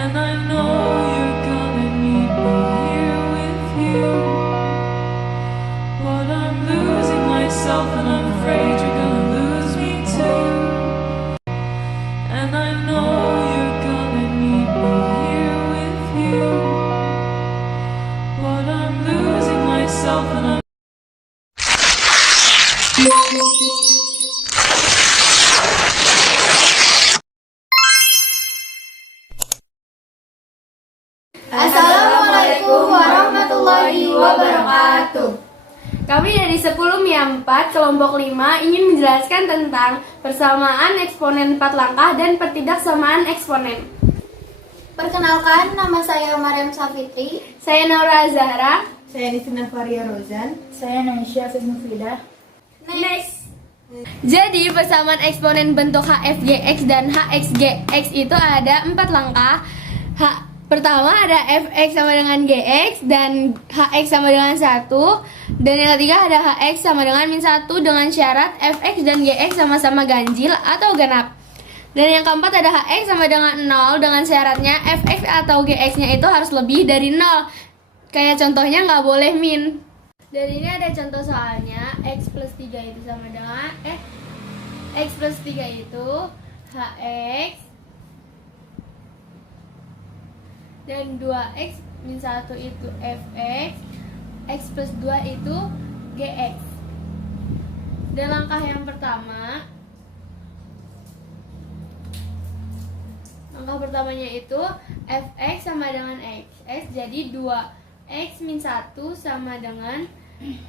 And I know you're gonna need me here with you, but I'm losing myself and I'm afraid you're gonna lose me too. And I know you're gonna need me here with you, but I'm losing myself and I'm Assalamualaikum warahmatullahi wabarakatuh. Kami dari 10 MIA 4 kelompok 5 ingin menjelaskan tentang persamaan eksponen 4 langkah dan pertidaksamaan eksponen. Perkenalkan, nama saya Maryam Safitri. Saya Naura Azahra. Saya Nisina Faria Rozan. Saya Naisha Fismufidah. Next. Jadi persamaan eksponen bentuk HFGX dan HXGX itu ada 4 langkah. Pertama ada Fx sama dengan Gx dan Hx sama dengan 1. Dan yang ketiga ada Hx sama dengan min 1 dengan syarat Fx dan Gx sama-sama ganjil atau genap. Dan yang keempat ada Hx sama dengan 0 dengan syaratnya Fx atau Gx-nya itu harus lebih dari 0. Kayak contohnya nggak boleh min. Dan ini ada contoh soalnya. X plus 3 itu sama dengan X plus 3 itu Hx dan 2x min 1 itu Fx, x plus 2 itu Gx. Dan langkah yang pertama, langkah pertamanya itu Fx sama dengan x, jadi 2x min 1 sama dengan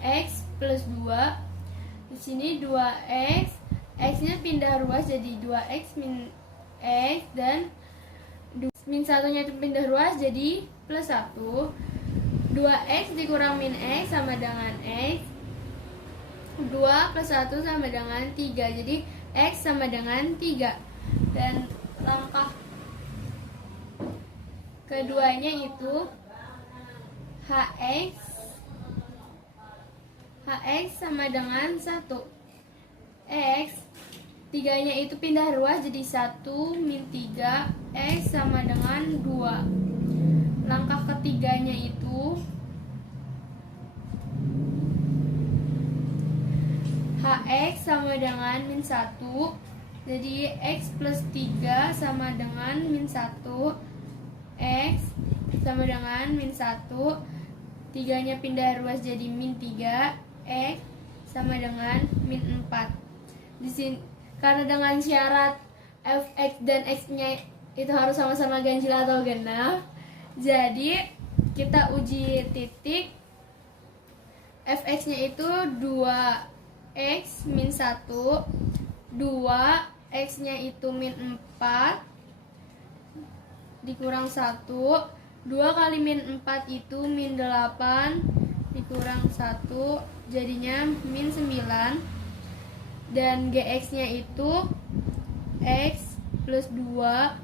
x plus 2. Di sini 2x, x-nya pindah ruas jadi 2x min x dan min 1-nya itu pindah ruas jadi plus 1. 2x dikurang min x sama dengan x. 2 plus 1 sama dengan 3. Jadi x sama dengan 3. Dan langkah keduanya itu hx sama dengan 1. X 3-nya itu pindah ruas jadi 1 min 3, X sama dengan 2. Langkah ketiganya itu Hx sama dengan min 1. Jadi X plus 3 sama dengan min 1, X sama dengan min 1. 3-nya pindah ruas jadi min 3, X sama dengan min 4. Di sini karena dengan syarat Fx dan x-nya itu harus sama-sama ganjil atau genap, jadi kita uji titik. Fx-nya itu 2x min 1, 2x-nya itu min 4 dikurang 1, 2 kali min 4 itu min 8 dikurang 1 jadinya min 9. Dan Gx-nya itu X plus 2,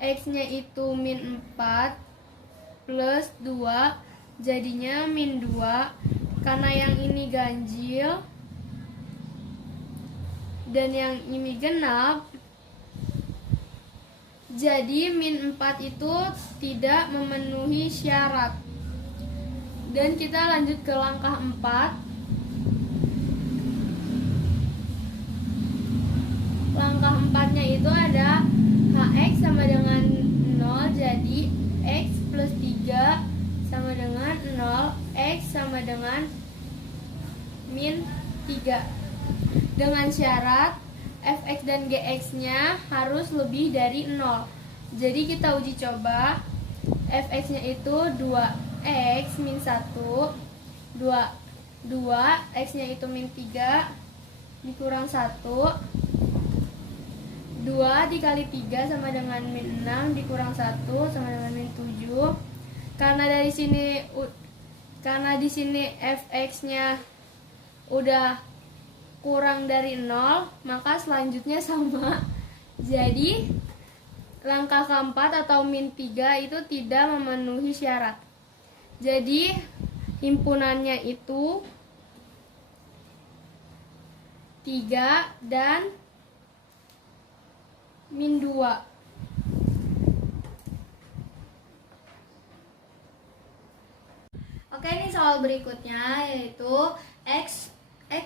X-nya itu min 4 plus 2 jadinya min 2. Karena yang ini ganjil dan yang ini genap, jadi min 4 itu tidak memenuhi syarat. Dan kita lanjut ke langkah 4. Langkah 4-nya itu ada Hx sama dengan 0, jadi X plus 3 sama dengan 0, X sama dengan min 3. Dengan syarat Fx dan Gx-nya harus lebih dari 0. Jadi kita uji coba. Fx-nya itu 2x min 1, 2 x-nya itu min 3 dikurang 1. 2 dikali 3 sama dengan min 6 dikurang 1 sama dengan min 7. Karena di sini Fx-nya udah kurang dari 0, maka selanjutnya sama. Jadi langkah keempat atau min 3 itu tidak memenuhi syarat. Jadi himpunannya itu 3 dan min 2. Oke, ini soal berikutnya yaitu X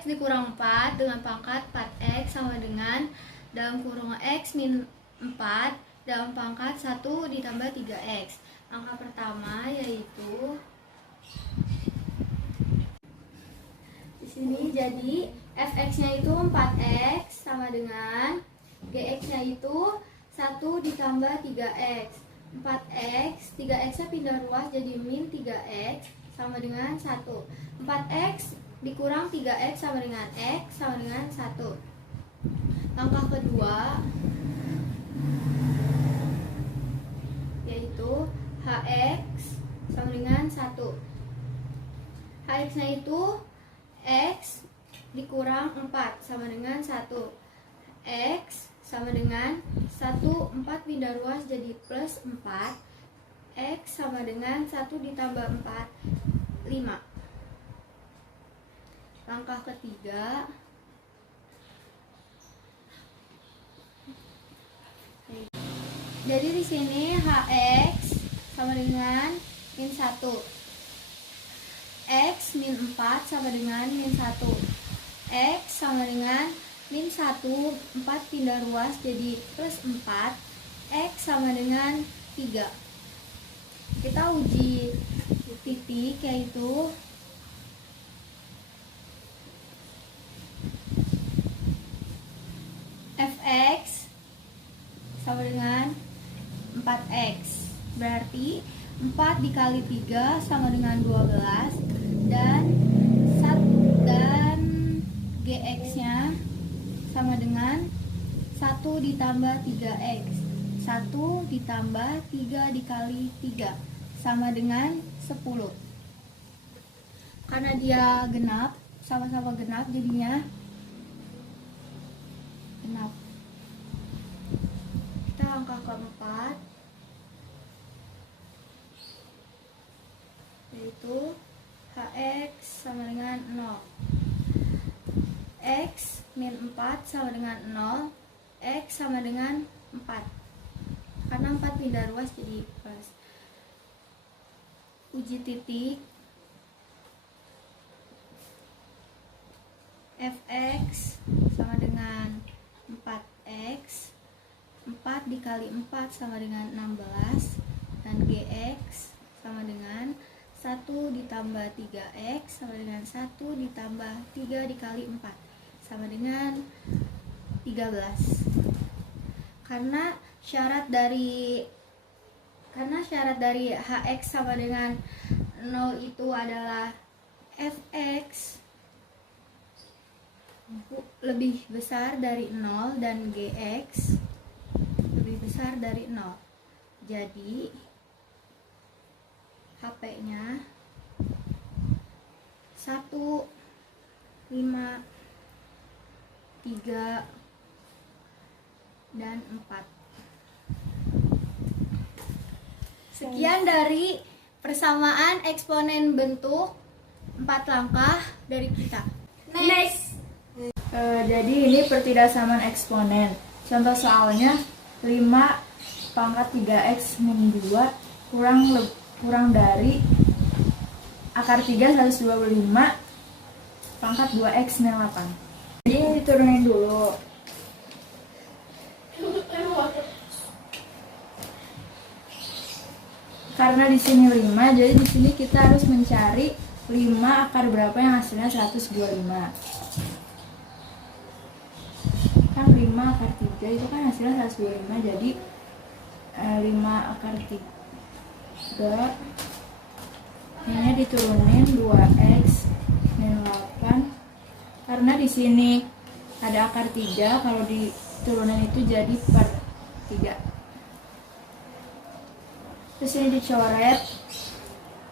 dikurang 4 dengan pangkat 4X sama dengan dalam kurung X min 4 dalam pangkat 1 ditambah 3X. Angka pertama yaitu di sini, jadi fx-nya itu 4x sama dengan gx-nya itu 1 ditambah 3x. 4x, 3x-nya pindah ruas jadi min 3x sama dengan 1. 4x dikurang 3x sama dengan x sama dengan 1. Langkah kedua yaitu hx sama dengan 1. Hx-nya itu x dikurang 4 sama dengan 1. X sama dengan 1, 4 pindah ruas jadi plus 4. X sama dengan 1 ditambah 4, 5. Langkah ketiga jadi di sini hx sama dengan min 1. X min 4 sama dengan min 1. X sama dengan min 1, 4 pindah ruas jadi plus 4. X sama dengan 3. Kita uji titik yaitu fx sama dengan 4x. Berarti 4 dikali 3 sama dengan 12 dan gx-nya sama dengan 1 ditambah 3x. 1 ditambah 3 dikali 3 sama dengan 10. Karena dia genap, sama-sama genap, jadinya genap. Kita angka keempat yaitu hx sama dengan 0. X min 4 sama dengan 0. X sama dengan 4. Karena 4 pindah ruas jadi plus. Uji titik fx sama dengan 4x. 4 dikali 4 sama dengan 16 dan gx sama dengan 1 ditambah 3x sama dengan 1 ditambah 3 dikali 4 sama dengan 13. Karena syarat dari hx sama dengan 0 itu adalah fx lebih besar dari 0 dan gx lebih besar dari 0. Jadi HP-nya 1, 5, 3, dan 4. Sekian dari persamaan eksponen bentuk 4 langkah dari kita. Next. Jadi ini pertidaksamaan eksponen. Contoh soalnya 5 pangkat 3x min 2 kurang dari akar 3 125 pangkat 2x min 8. Jadi ini diturunin dulu. Karena di sini 5, jadi di sini kita harus mencari 5 akar berapa yang hasilnya 125. Kan 5 akar 3 itu kan hasilnya 125, jadi 5 akar 3 ini diturunin 2x min 8. Karena di sini ada akar 3, kalau diturunin itu jadi per 3. Terus ini dicoret,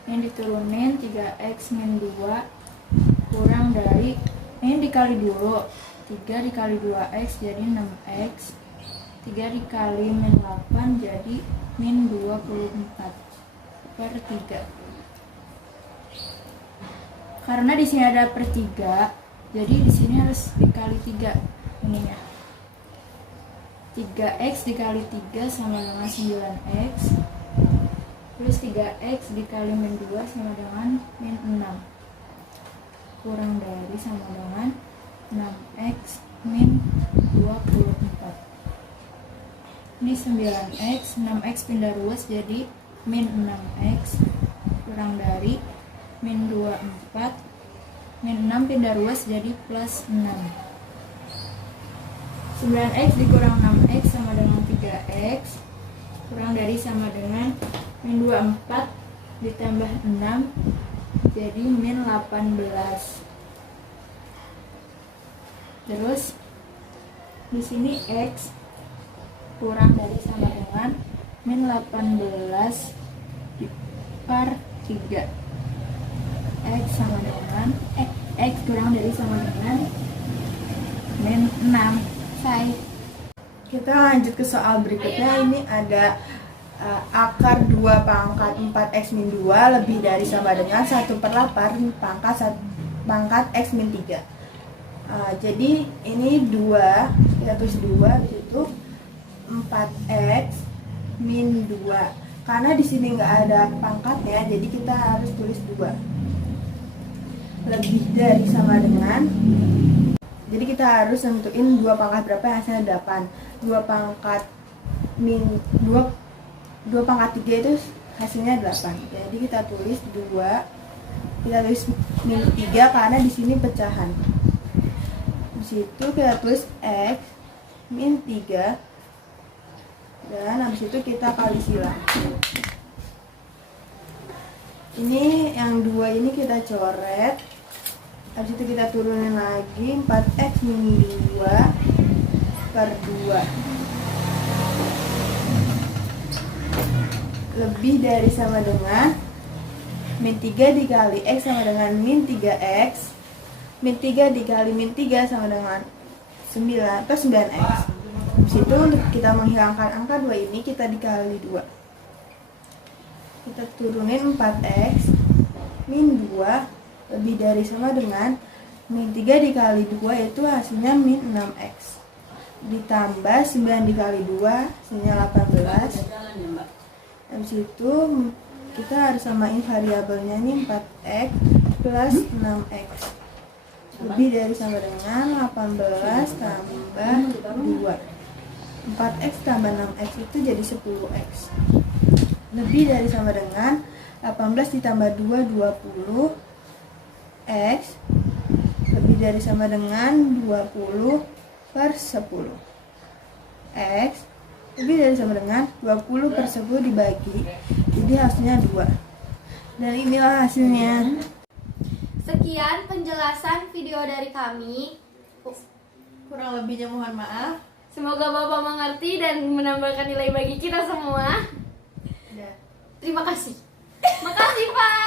ini diturunin 3x min 2 kurang dari, ini dikali dulu, 3 dikali 2x jadi 6x, 3 dikali min 8 jadi min 24 per 3. Karena di sini ada per 3, jadi di sini harus dikali 3 ininya. 3x dikali 3 sama dengan 9x. Plus 3x dikali min 2 sama dengan min 6. Kurang dari sama dengan 6x min 24. Ini 9x, 6x pindah ruas jadi min 6x. Kurang dari min 24. Min 6 pindah ruas jadi plus 6. 9x dikurang 6x sama dengan 3x. Kurang dari sama dengan min 24 ditambah 6 jadi min 18. Terus di sini x kurang dari sama dengan min 18 dipar 3. X sama dengan x kurang dari sama dengan min 6. Selesai. Kita lanjut ke soal berikutnya. Ini ada akar 2 pangkat 4x min 2 lebih dari sama dengan 1/8 pangkat x min 3. Jadi ini 2, kita tulis 2 di situ 4x min 2. Karena di sini nggak ada pangkatnya, jadi kita harus tulis 2. Lebih dari sama dengan, jadi kita harus nentuin 2 pangkat berapa yang hasilnya 8. 2 pangkat min 2 pangkat 3 itu hasilnya 8. Jadi kita tulis 2, kita tulis min 3 karena di sini pecahan. Di situ kita tulis x min 3 dan habis itu kita kali silang. Ini yang 2 ini kita coret. Habis itu kita turunin lagi 4x min 2 per 2 lebih dari sama dengan min 3 dikali x sama dengan min 3x. Min 3 dikali min 3 sama dengan 9 atau 9x. Habis itu untuk kita menghilangkan angka 2 ini kita dikali 2. Kita turunin 4x min 2 lebih dari sama dengan min 3 dikali 2 itu hasilnya min 6x. Ditambah 9 dikali 2 hasilnya 18. Habis itu kita harus samain variabelnya ini 4x plus 6x. Lebih dari sama dengan 18 tambah 2. 4x tambah 6x itu jadi 10x. Lebih dari sama dengan 18 ditambah 2, 20 x. Lebih dari sama dengan 20 per 10 x. Lebih dari sama dengan 20 per 10 dibagi, jadi hasilnya 2. Dan inilah hasilnya. Sekian penjelasan video dari kami. Kurang lebihnya mohon maaf. Semoga Bapak mengerti dan menambahkan nilai bagi kita semua. Udah. Terima kasih. Makasih Pak.